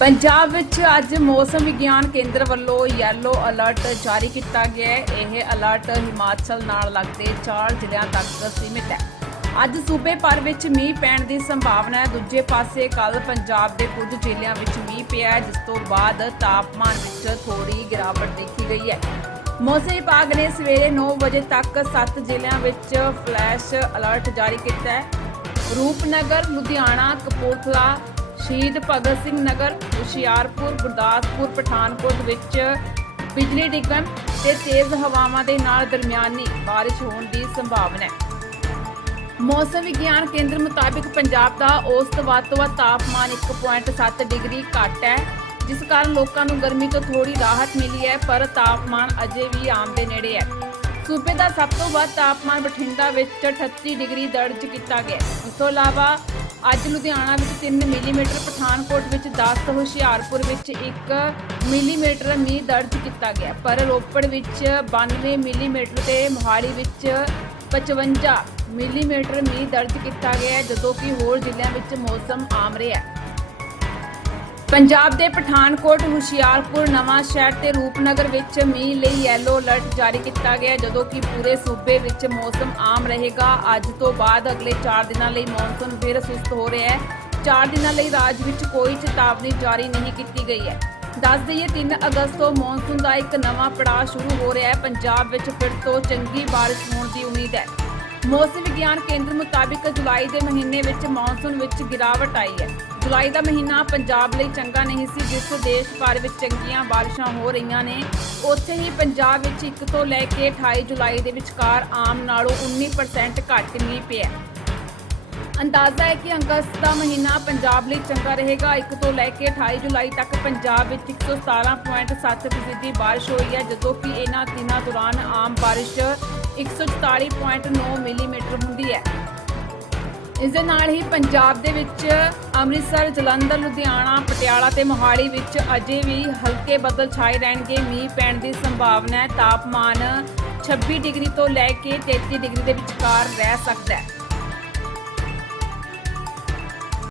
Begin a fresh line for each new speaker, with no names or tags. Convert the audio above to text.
ਪੰਜਾਬ ਵਿੱਚ ਅੱਜ ਮੌਸਮ ਵਿਗਿਆਨ ਕੇਂਦਰ ਵੱਲੋਂ ਯੈਲੋ ਅਲਰਟ ਜਾਰੀ ਕੀਤਾ ਗਿਆ ਹੈ। ਇਹ ਅਲਰਟ ਹਿਮਾਚਲ ਨਾਲ ਲੱਗਦੇ 4 ਜ਼ਿਲ੍ਹਿਆਂ ਤੱਕ ਸੀਮਿਤ ਹੈ। ਅੱਜ ਸੂਬੇ ਭਰ ਵਿੱਚ ਮੀਂਹ ਪੈਣ ਦੀ ਸੰਭਾਵਨਾ ਹੈ। ਦੂਜੇ ਪਾਸੇ ਕੱਲ ਪੰਜਾਬ ਦੇ ਕੁਝ ਜ਼ਿਲ੍ਹਿਆਂ ਵਿੱਚ ਮੀਂਹ ਪਿਆ ਜਿਸ ਤੋਂ ਬਾਅਦ ਤਾਪਮਾਨ ਵਿੱਚ ਥੋੜੀ ਗਿਰਾਵਟ ਦੇਖੀ ਗਈ ਹੈ। ਮੌਸਮ ਵਿਭਾਗ ਨੇ ਸਵੇਰੇ 9 ਵਜੇ ਤੱਕ 7 ਜ਼ਿਲ੍ਹਿਆਂ ਵਿੱਚ ਫਲੈਸ਼ ਅਲਰਟ ਜਾਰੀ ਕੀਤਾ ਹੈ। ਰੂਪਨਗਰ, ਲੁਧਿਆਣਾ, ਕਪੂਰਥਲਾ ਸ਼ਹੀਦ ਭਗਤ ਸਿੰਘ ਨਗਰ, ਹੁਸ਼ਿਆਰਪੁਰ, ਗੁਰਦਾਸਪੁਰ, ਪਠਾਨਕੋਟ ਵਿੱਚ ਬਿਜਲੀ ਡਿੱਗਣ ਤੇ ਤੇਜ਼ ਹਵਾਵਾਂ ਦੇ ਨਾਲ ਦਰਮਿਆਨੀ ਬਾਰਿਸ਼ ਹੋਣ ਦੀ ਸੰਭਾਵਨਾ ਹੈ। ਮੌਸਮ ਵਿਗਿਆਨ ਕੇਂਦਰ ਮੁਤਾਬਿਕ ਪੰਜਾਬ ਦਾ ਔਸਤ ਵੱਧ ਤੋਂ ਵੱਧ ਤਾਪਮਾਨ 1.7 ਡਿਗਰੀ ਘੱਟ ਹੈ, ਜਿਸ ਕਾਰਨ ਲੋਕਾਂ ਨੂੰ ਗਰਮੀ ਤੋਂ ਥੋੜੀ ਰਾਹਤ ਮਿਲੀ ਹੈ, ਪਰ ਤਾਪਮਾਨ ਅਜੇ ਵੀ ਆਮ ਦੇ ਨੇੜੇ ਹੈ। ਸੂਬੇ ਦਾ ਸਭ ਤੋਂ ਵੱਧ ਤਾਪਮਾਨ ਬਠਿੰਡਾ ਵਿੱਚ 38 ਡਿਗਰੀ ਦਰਜ ਕੀਤਾ ਗਿਆ ਇਸ ਤੋਂ ਇਲਾਵਾ ਅੱਜ ਲੁਧਿਆਣਾ ਵਿੱਚ 3 ਮਿਲੀਮੀਟਰ, ਪਠਾਨਕੋਟ ਵਿੱਚ 10 ਹੁਸ਼ਿਆਰਪੁਰ ਵਿੱਚ 1 ਮਿਲੀਮੀਟਰ ਮੀਂਹ ਦਰਜ ਕੀਤਾ ਗਿਆ। ਪਰ ਰੋਪੜ ਵਿੱਚ 92 ਮਿਲੀਮੀਟਰ ਤੇ ਮੋਹਾਲੀ ਵਿੱਚ 55 ਮਿਲੀਮੀਟਰ ਮੀਂਹ ਦਰਜ ਕੀਤਾ ਗਿਆ ਜਦੋਂ ਕਿ ਹੋਰ ਜ਼ਿਲ੍ਹਿਆਂ ਵਿੱਚ ਮੌਸਮ ਆਮ ਰਿਹਾ ਪੰਜਾਬ ਦੇ ਪਠਾਨਕੋਟ, ਹੁਸ਼ਿਆਰਪੁਰ ਨਵਾਂ ਸ਼ਹਿਰ ਤੇ ਰੂਪਨਗਰ ਵਿੱਚ ਮੀਂਹ ਲਈ ਯੈਲੋ ਅਲਰਟ ਜਾਰੀ ਕੀਤਾ ਗਿਆ, ਜਦੋਂ ਕਿ ਪੂਰੇ ਸੂਬੇ ਵਿੱਚ ਮੌਸਮ ਆਮ ਰਹੇਗਾ। ਅੱਜ ਤੋਂ ਬਾਅਦ ਅਗਲੇ 4 ਦਿਨਾਂ ਲਈ ਮੌਨਸੂਨ ਫਿਰ ਸੁਸਤ ਹੋ ਰਿਹਾ ਹੈ। 4 ਦਿਨਾਂ ਲਈ ਰਾਜ ਵਿੱਚ ਕੋਈ ਚੇਤਾਵਨੀ ਜਾਰੀ ਨਹੀਂ ਕੀਤੀ ਗਈ ਹੈ। ਦੱਸ ਦਈਏ 3 ਅਗਸਤ ਤੋਂ ਮੌਨਸੂਨ ਦਾ ਇੱਕ ਨਵਾਂ ਪੜਾਅ ਸ਼ੁਰੂ ਹੋ ਰਿਹਾ ਹੈ। ਪੰਜਾਬ ਵਿੱਚ ਫਿਰ ਤੋਂ ਚੰਗੀ ਬਾਰਿਸ਼ ਹੋਣ ਦੀ ਉਮੀਦ ਹੈ। ਮੌਸਮ ਵਿਗਿਆਨ ਕੇਂਦਰ ਮੁਤਾਬਿਕ ਜੁਲਾਈ ਦੇ ਮਹੀਨੇ ਵਿੱਚ ਮੌਨਸੂਨ ਵਿੱਚ ਗਿਰਾਵਟ ਆਈ ਹੈ। ਜੁਲਾਈ ਦਾ ਮਹੀਨਾ ਪੰਜਾਬ ਲਈ ਚੰਗਾ ਨਹੀਂ ਸੀ, ਜਿਸ ਦੇਸ਼ ਭਰ ਵਿੱਚ ਚੰਗੀਆਂ ਬਾਰਿਸ਼ਾਂ ਹੋ ਰਹੀਆਂ ਨੇ। ਉੱਥੇ ਹੀ ਪੰਜਾਬ ਵਿੱਚ 1 ਤੋਂ ਲੈ ਕੇ 28 ਜੁਲਾਈ ਦੇ ਵਿਚਕਾਰ ਆਮ ਨਾਲੋਂ 19% ਘੱਟ ਮੀਂਹ ਪਿਆ। ਅੰਦਾਜ਼ਾ ਹੈ ਕਿ ਅਗਸਤ ਦਾ ਮਹੀਨਾ ਪੰਜਾਬ ਲਈ ਚੰਗਾ ਰਹੇਗਾ। 1 ਤੋਂ ਲੈ ਕੇ 28 ਜੁਲਾਈ ਤੱਕ ਪੰਜਾਬ ਵਿੱਚ 117.7% ਦੀ ਬਾਰਿਸ਼ ਹੋਈ ਹੈ, ਜਦੋਂ ਕਿ ਇਹਨਾਂ ਦਿਨਾਂ ਦੌਰਾਨ ਆਮ ਬਾਰਿਸ਼ 144.9 ਮਿਲੀਮੀਟਰ ਹੁੰਦੀ ਹੈ। ਇਸ ਦੇ ਨਾਲ ਹੀ ਪੰਜਾਬ ਦੇ ਵਿੱਚ ਅੰਮ੍ਰਿਤਸਰ, ਜਲੰਧਰ, ਲੁਧਿਆਣਾ, ਪਟਿਆਲਾ ਤੇ ਮੋਹਾਲੀ ਵਿੱਚ ਅਜੇ ਵੀ ਹਲਕੇ ਬੱਦਲ ਛਾਏ ਰਹਿਣਗੇ। ਮੀਂਹ ਪੈਣ ਦੀ ਸੰਭਾਵਨਾ ਹੈ। ਤਾਪਮਾਨ 26 ਡਿਗਰੀ ਤੋਂ ਲੈ ਕੇ 33 ਡਿਗਰੀ ਦੇ ਵਿਚਕਾਰ ਰਹਿ ਸਕਦਾ ਹੈ।